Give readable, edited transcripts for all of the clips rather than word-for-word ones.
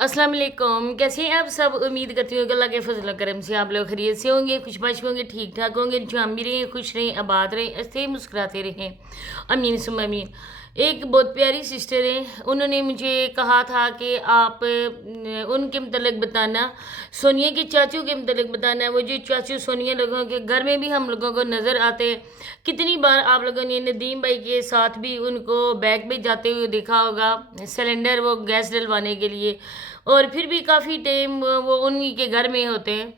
अस्सलाम वालेकुम। कैसे हैं आप सब? उम्मीद करती हूँ कि अल्लाह के फजल करम से आप लोग खैरियत से होंगे, खुशबाश होंगे, ठीक ठाक होंगे। जो हम भी रहें, खुश रहें, आबाद रहें, हंसते मुस्कुराते रहें। अमीन सुम्मा अमीन। एक बहुत प्यारी सिस्टर है, उन्होंने मुझे कहा था कि आप उनके मतलब बताना, सोनिया के चाचू के मतलब बताना। वो जो चाचू सोनिया लोगों के घर में भी हम लोगों को नज़र आते हैं। कितनी बार आप लोगों ने नदीम भाई के साथ भी उनको बैग में जाते हुए देखा होगा, सिलेंडर वो गैस डलवाने के लिए। और फिर भी काफ़ी टाइम वो उन्हीं के घर में होते हैं।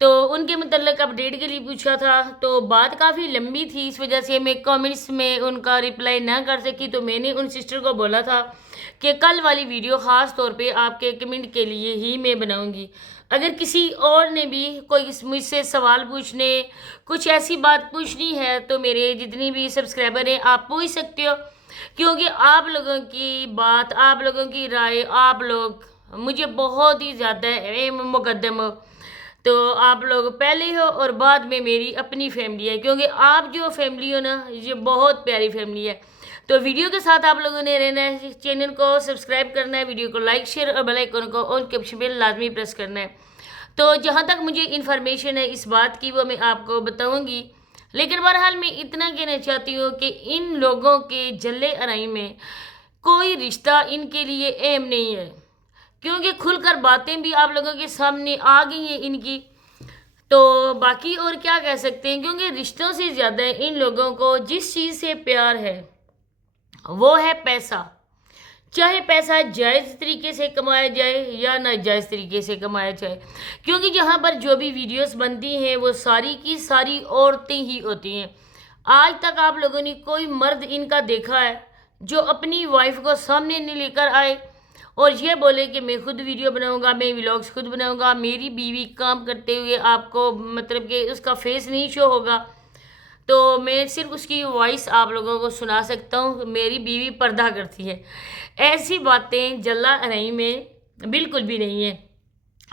तो उनके मतलब अपडेट के लिए पूछा था, तो बात काफ़ी लंबी थी, इस वजह से मैं कमेंट्स में उनका रिप्लाई ना कर सकी। तो मैंने उन सिस्टर को बोला था कि कल वाली वीडियो ख़ास तौर पे आपके कमेंट के लिए ही मैं बनाऊंगी। अगर किसी और ने भी कोई मुझसे सवाल पूछने, कुछ ऐसी बात पूछनी है, तो मेरे जितनी भी सब्सक्राइबर हैं आप पूछ सकते हो। क्योंकि आप लोगों की बात, आप लोगों की राय, आप लोग मुझे बहुत ही ज़्यादा मुकद्दम हो। तो आप लोग पहले हो और बाद में मेरी अपनी फैमिली है, क्योंकि आप जो फैमिली हो ना, ये बहुत प्यारी फैमिली है। तो वीडियो के साथ आप लोगों ने रहना है, चैनल को सब्सक्राइब करना है, वीडियो को लाइक शेयर और बेल आइकन को ऑन के ऑप्शन पे लाजमी प्रेस करना है। तो जहाँ तक मुझे इन्फॉर्मेशन है इस बात की, वो मैं आपको बताऊँगी। लेकिन बहरहाल मैं इतना कहना चाहती हूँ कि इन लोगों के जल्ले अराई में कोई रिश्ता इनके लिए अहम नहीं है, क्योंकि खुलकर बातें भी आप लोगों के सामने आ गई हैं इनकी। तो बाकी और क्या कह सकते हैं, क्योंकि रिश्तों से ज़्यादा इन लोगों को जिस चीज़ से प्यार है वो है पैसा। चाहे पैसा जायज़ तरीके से कमाया जाए या नाजायज़ तरीके से कमाया जाए, क्योंकि जहाँ पर जो भी वीडियोस बनती हैं वो सारी की सारी औरतें ही होती हैं। आज तक आप लोगों ने कोई मर्द इनका देखा है जो अपनी वाइफ को सामने नहीं लेकर आए और ये बोले कि मैं खुद वीडियो बनाऊंगा, मैं व्लॉग्स खुद बनाऊंगा, मेरी बीवी काम करते हुए आपको मतलब कि उसका फेस नहीं शो होगा, तो मैं सिर्फ उसकी वॉइस आप लोगों को सुना सकता हूँ, मेरी बीवी पर्दा करती है। ऐसी बातें जल्ला रही में बिल्कुल भी नहीं है,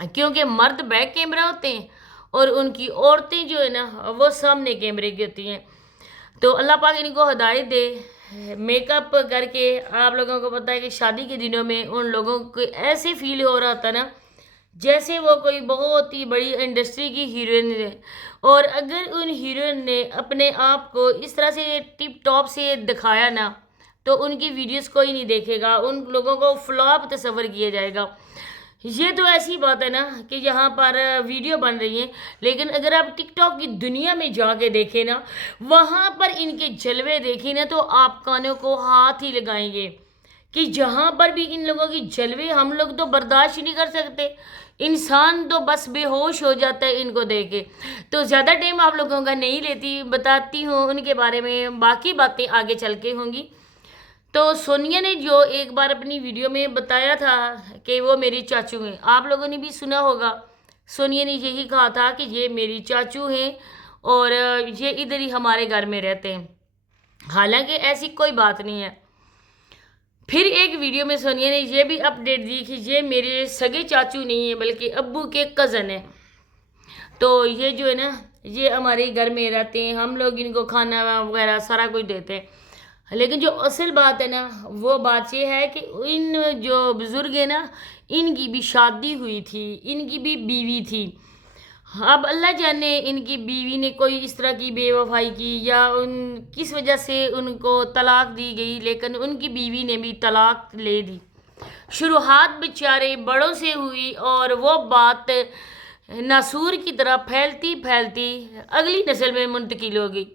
क्योंकि मर्द बैक कैमरा होते हैं और उनकी औरतें जो है ना वो सामने कैमरे की होती हैं। तो अल्लाह पाक इनको हिदायत दे। मेकअप करके आप लोगों को पता है कि शादी के दिनों में उन लोगों को ऐसे फील हो रहा था ना जैसे वो कोई बहुत ही बड़ी इंडस्ट्री की हीरोइन है। और अगर उन हीरोइन ने अपने आप को इस तरह से टिप टॉप से दिखाया ना, तो उनकी वीडियोस कोई नहीं देखेगा, उन लोगों को फ्लॉप तस्वर किया जाएगा। ये तो ऐसी बात है ना कि यहाँ पर वीडियो बन रही है, लेकिन अगर आप टिकटॉक की दुनिया में जाके देखें ना, वहाँ पर इनके जलवे देखें ना, तो आप कानों को हाथ ही लगाएंगे कि जहाँ पर भी इन लोगों की जलवे हम लोग तो बर्दाश्त ही नहीं कर सकते। इंसान तो बस बेहोश हो जाता है इनको देख के। तो ज़्यादा टाइम आप लोगों का नहीं लेती, बताती हूँ उनके बारे में, बाकी बातें आगे चल के होंगी। तो सोनिया ने जो एक बार अपनी वीडियो में बताया था कि वो मेरी चाचू हैं, आप लोगों ने भी सुना होगा। सोनिया ने यही कहा था कि ये मेरी चाचू हैं और ये इधर ही हमारे घर में रहते हैं। हालांकि ऐसी कोई बात नहीं है। फिर एक वीडियो में सोनिया ने ये भी अपडेट दी कि ये मेरे सगे चाचू नहीं है बल्कि अब्बू के कज़न है। तो ये जो है ना, ये हमारे घर में रहते हैं, हम लोग इनको खाना वगैरह सारा कुछ देते हैं। लेकिन जो असल बात है ना, वो बात ये है कि इन जो बुज़ुर्ग है ना, इनकी भी शादी हुई थी, इनकी भी बीवी थी। अब अल्लाह जाने इनकी बीवी ने कोई इस तरह की बेवफाई की या उन किस वजह से उनको तलाक दी गई, लेकिन उनकी बीवी ने भी तलाक ले दी। शुरुआत बेचारे बड़ों से हुई और वो बात नासूर की तरह फैलती फैलती अगली नस्ल में मुंतकिल हो गई।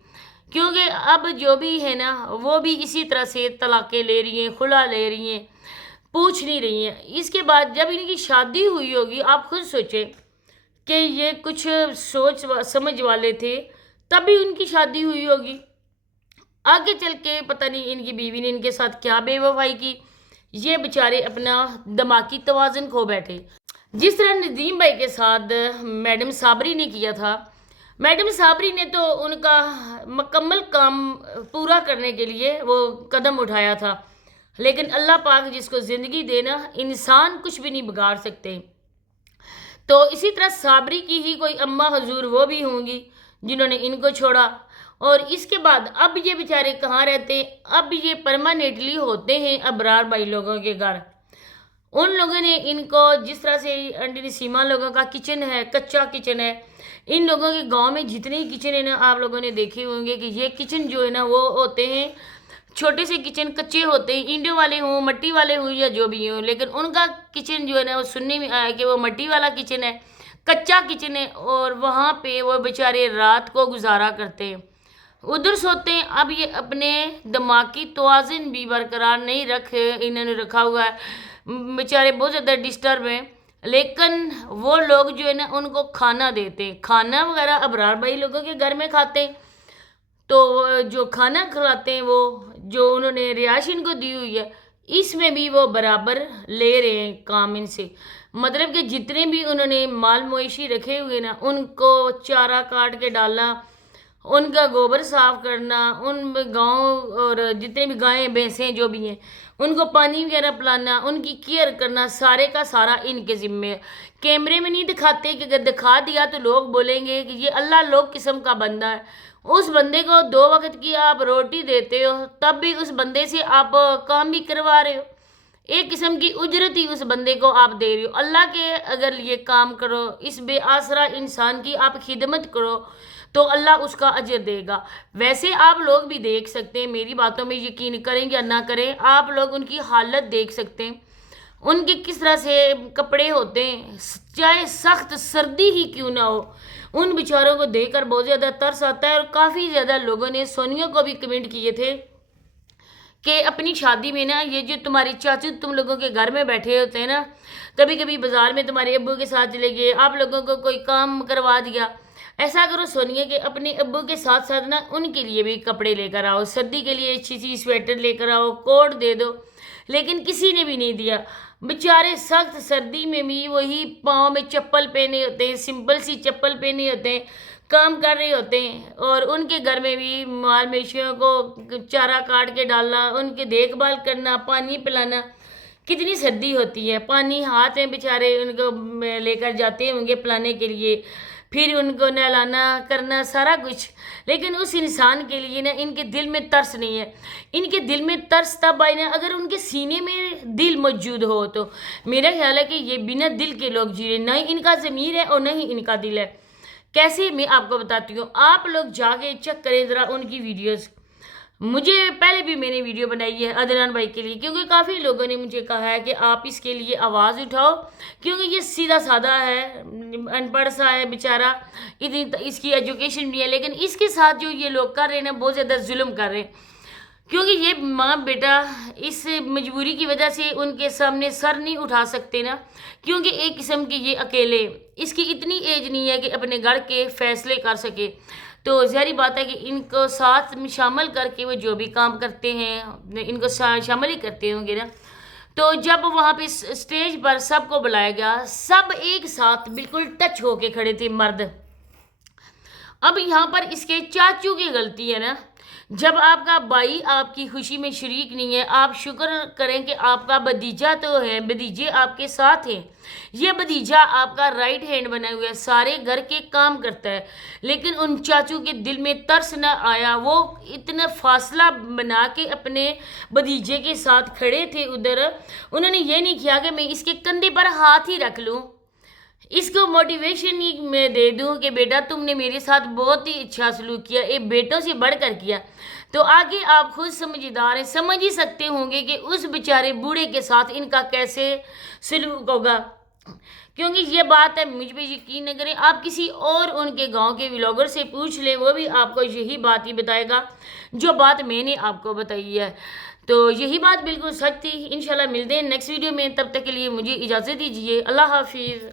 क्योंकि अब जो भी है ना, वो भी इसी तरह से तलाक़ें ले रही हैं, खुला ले रही हैं, पूछ नहीं रही हैं। इसके बाद जब इनकी शादी हुई होगी, आप खुद सोचें कि ये कुछ सोच समझ वाले थे, तभी उनकी शादी हुई होगी। आगे चल के पता नहीं इनकी बीवी ने इनके साथ क्या बेवफाई की, ये बेचारे अपना दिमागी तवाज़ुन खो बैठे। जिस तरह नदीम भाई के साथ मैडम साबरी ने किया था, मैडम साबरी ने तो उनका मुकम्मल काम पूरा करने के लिए वो कदम उठाया था। लेकिन अल्लाह पाक जिसको ज़िंदगी देना, इंसान कुछ भी नहीं बिगाड़ सकते। तो इसी तरह साबरी की ही कोई अम्मा हजूर वो भी होंगी जिन्होंने इनको छोड़ा। और इसके बाद अब ये बेचारे कहाँ रहते हैं? अब ये परमानेंटली होते हैं अबरार भाई लोगों के घर। उन लोगों ने इनको जिस तरह से अंडर सीमा लोगों का किचन है, कच्चा किचन है, इन लोगों के गांव में जितने ही किचन है ना, आप लोगों ने देखे होंगे कि ये किचन जो है ना वो होते हैं छोटे से किचन, कच्चे होते हैं, ईंटों वाले हों, मट्टी वाले हों या जो भी हों, लेकिन उनका किचन जो है ना वो सुनने में आया कि वो मट्टी वाला किचन है, कच्चा किचन है, और वहाँ पे वो बेचारे रात को गुजारा करते हैं, उधर सोते हैं। अब ये अपने दिमागी तवाज़ुन भी बरकरार नहीं इन्होंने रखा हुआ है, बेचारे बहुत ज़्यादा डिस्टर्ब हैं। लेकिन वो लोग जो है ना उनको खाना देते हैं, खाना वगैरह अबरार भाई लोगों के घर में खाते हैं, तो जो खाना खिलाते हैं वो जो उन्होंने रिहाइश इनको दी हुई है, इसमें भी वो बराबर ले रहे हैं काम इनसे। मतलब कि जितने भी उन्होंने माल मवेशी रखे हुए ना, उनको चारा काट के डालना, उनका गोबर साफ करना, उन गाँव और जितने भी गायें भैंसें जो भी हैं उनको पानी वगैरह पिलाना, उनकी केयर करना, सारे का सारा इनके ज़िम्मे है। कैमरे में नहीं दिखाते कि अगर दिखा दिया तो लोग बोलेंगे कि ये अल्लाह लोग किस्म का बंदा है। उस बंदे को 2 वक्त की आप रोटी देते हो, तब भी उस बंदे से आप काम भी करवा रहे हो, एक किस्म की उजरत ही उस बंदे को आप दे रहे हो। अल्लाह के अगर ये काम करो, इस बेआसरा इंसान की आप खिदमत करो, तो अल्लाह उसका अजर देगा। वैसे आप लोग भी देख सकते हैं, मेरी बातों में यकीन करें या ना करें, आप लोग उनकी हालत देख सकते हैं, उनके किस तरह से कपड़े होते हैं, चाहे सख्त सर्दी ही क्यों ना हो, उन बेचारों को देखकर बहुत ज़्यादा तरस आता है। और काफ़ी ज़्यादा लोगों ने सोनिया को भी कमेंट किए थे कि अपनी शादी में ना ये जो तुम्हारी चाचू तुम लोगों के घर में बैठे होते हैं ना, कभी कभी बाजार में तुम्हारे अब्बू के साथ चले गए, आप लोगों को कोई काम करवा दिया, ऐसा करो सोनिया के अपने अब्बू के साथ साथ ना उनके लिए भी कपड़े लेकर आओ, सर्दी के लिए अच्छी सी स्वेटर लेकर आओ, कोट दे दो। लेकिन किसी ने भी नहीं दिया। बेचारे सख्त सर्दी में भी वही पाँव में चप्पल पहने होते हैं, सिंपल सी चप्पल पहने होते हैं, काम कर रहे होते हैं, और उनके घर में भी माल मवेशियों को चारा काट के डालना, उनकी देखभाल करना, पानी पिलाना। कितनी सर्दी होती है, पानी हाथ में बेचारे उनको लेकर जाते होंगे पिलाने के लिए, फिर उनको नहलाना करना सारा कुछ। लेकिन उस इंसान के लिए ना इनके दिल में तरस नहीं है। इनके दिल में तरस तब आए ना अगर उनके सीने में दिल मौजूद हो। तो मेरा ख्याल है कि ये बिना दिल के लोग जी रहे, ना ही इनका ज़मीर है और ना ही इनका दिल है। कैसे, मैं आपको बताती हूँ, आप लोग जाके चेक करें ज़रा उनकी वीडियोस। मुझे पहले भी मैंने वीडियो बनाई है अदनान भाई के लिए, क्योंकि काफ़ी लोगों ने मुझे कहा है कि आप इसके लिए आवाज़ उठाओ, क्योंकि ये सीधा साधा है, अनपढ़ सा है बेचारा, इतनी इसकी एजुकेशन भी है, लेकिन इसके साथ जो ये लोग कर रहे हैं ना बहुत ज़्यादा जुल्म कर रहे हैं। क्योंकि ये माँ बेटा इस मजबूरी की वजह से उनके सामने सर नहीं उठा सकते ना, क्योंकि एक किस्म के ये अकेले, इसकी इतनी एज नहीं है कि अपने घर के फैसले कर सके। तो ज़ाहिर बात है कि इनको साथ में शामिल करके वो जो भी काम करते हैं इनको शामिल ही करते होंगे ना। तो जब वहाँ पे स्टेज पर सबको बुलाया गया, सब एक साथ बिल्कुल टच होके खड़े थे मर्द। अब यहाँ पर इसके चाचू की गलती है ना, जब आपका भाई आपकी खुशी में शरीक नहीं है, आप शुक्र करें कि आपका भतीजा तो है, भतीजे आपके साथ हैं। ये भतीजा आपका राइट हैंड बना हुआ है, सारे घर के काम करता है, लेकिन उन चाचू के दिल में तरस न आया। वो इतना फासला बना के अपने भतीजे के साथ खड़े थे उधर, उन्होंने ये नहीं किया कि मैं इसके कंधे पर हाथ ही रख लूँ, इसको मोटिवेशन ही मैं दे दूं कि बेटा तुमने मेरे साथ बहुत ही अच्छा सलूक किया, एक बेटों से बढ़कर किया। तो आगे आप खुद समझदार हैं, समझ ही सकते होंगे कि उस बेचारे बूढ़े के साथ इनका कैसे सलूक होगा। क्योंकि ये बात है, मुझ पे यकीन न करें, आप किसी और उनके गांव के व्लॉगर से पूछ लें, वो भी आपको यही बात ही बताएगा जो बात मैंने आपको बताई है। तो यही बात बिल्कुल सच थी। इंशाल्लाह मिलते हैं नेक्स्ट वीडियो में, तब तक के लिए मुझे इजाज़त दीजिए। अल्लाह हाफिज़।